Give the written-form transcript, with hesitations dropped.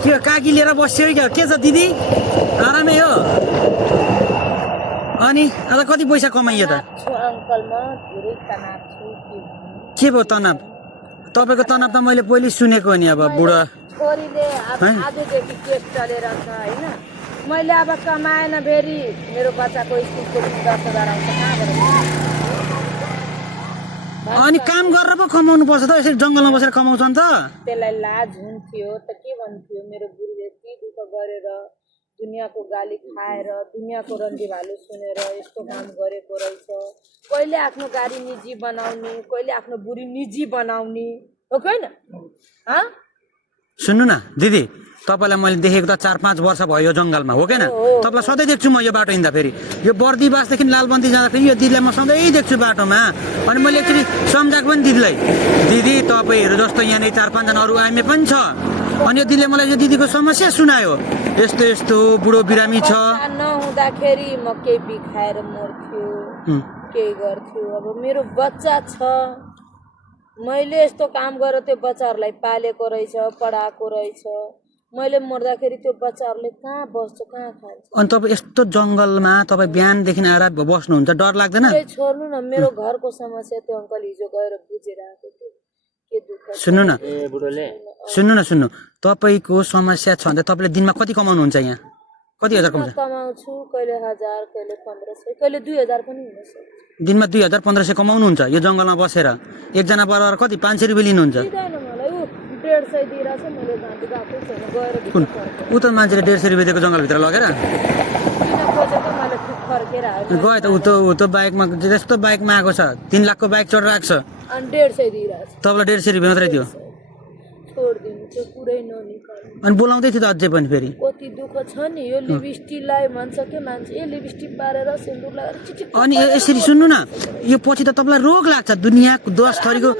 के काकी लिएर बस्यो क्या के छ दिदी आरामै हो अनि आज कति पैसा कमाइयो त अङ्कल म धेरै तनाव छु के भयो तनाव तपाईँको तनाव त मैले पहिले सुनेको नि अब बुढा छोरीले अब आजदेखि केस चलेर छ होइन मैले अब कमाएन फेरि मेरो बच्चाको स्कुलको 10,000 आउँछ कहाँबाट अनि काम गरेर पो कमाउनु पर्छ त यसरी जङ्गलमा बसेर कमाउँछ नि त त्यसलाई लाज हुन्थ्यो त के भन्थ्यो मेरो बुढीले यति दुःख गरेर दुनियाँको गाली खाएर दुनियाँको रन्डी भालु सुनेर यस्तो काम गरेको रहेछ कहिले आफ्नो गाडी निजी बनाउने कहिले आफ्नो बुढी निजी बनाउने हो कि होइन सुन्नु न दिदी तपाईँलाई मैले देखेको त 4-5 वर्ष भयो यो जङ्गलमा हो किन तपाईँलाई सधैँ देख्छु म यो बाटो हिँड्दा फेरि यो बर्दीबासदेखि लालबन्दी जाँदाखेरि यो दिदीलाई म सधैँ देख्छु बाटोमा अनि मैले एकचोटि सम्झाएको पनि दिदीलाई दिदी तपाईँहरू जस्तो यहाँनिर 4-5 जना अरू आइमे पनि छ अनि यो दिदीले मलाई यो दिदीको समस्या सुनायो यस्तो यस्तो बुढो बिरामी छ नहुँदाखेरि म केही बिखाएर मर्थ्यो केही गर्थ्यो अब मेरो बच्चा छ मैले यस्तो काम गरेर त्यो बच्चाहरूलाई पालेको रहेछ पढाएको रहेछ मैले मर्दाखेरि त्यो बच्चाहरूले कहाँ बस्छ कहाँ खान्छ अनि तपाईँ यस्तो जङ्गलमा तपाईँ बिहानदेखि आएर बस्नुहुन्छ डर लाग्दैन छोड्नु न मेरो घरको समस्या त्यो अङ्कल हिजो गएर बुझेर आएको थियो के दुःख सुन्नु न तपाईँको समस्या छ भने तपाईँले दिनमा कति कमाउनुहुन्छ यहाँ कति हजार कमाउँछु कहिले 1000 कहिले 1500 कहिले 2000 पनि हुनसक्छ दिनमा 2000-1500 कमाउनुहुन्छ यो जङ्गलमा बसेर एकजना बराबर कति 500 रुपियाँ लिनुहुन्छ कुन उता मान्छेले 150 रुपियाँ दिएको जङ्गलभित्र लगेर गयो त ऊ त बाइकमा जस्तो बाइकमा आएको छ 3 लाखको बाइक चढेर आएको छ तपाईँलाई 150 रुपियाँ मात्रै थियो अनि बोलाउँदै थियो त अझै पनि फेरि कति दुःख छ नि यो लिपस्टिकलाई भन्छ के मान्छे यो लिपस्टिक पारेर सिन्दुर लगाएर अनि यसरी सुन्नु न यो पछि त तपाईँलाई रोग लाग्छ दुनियाँको 10 थरीको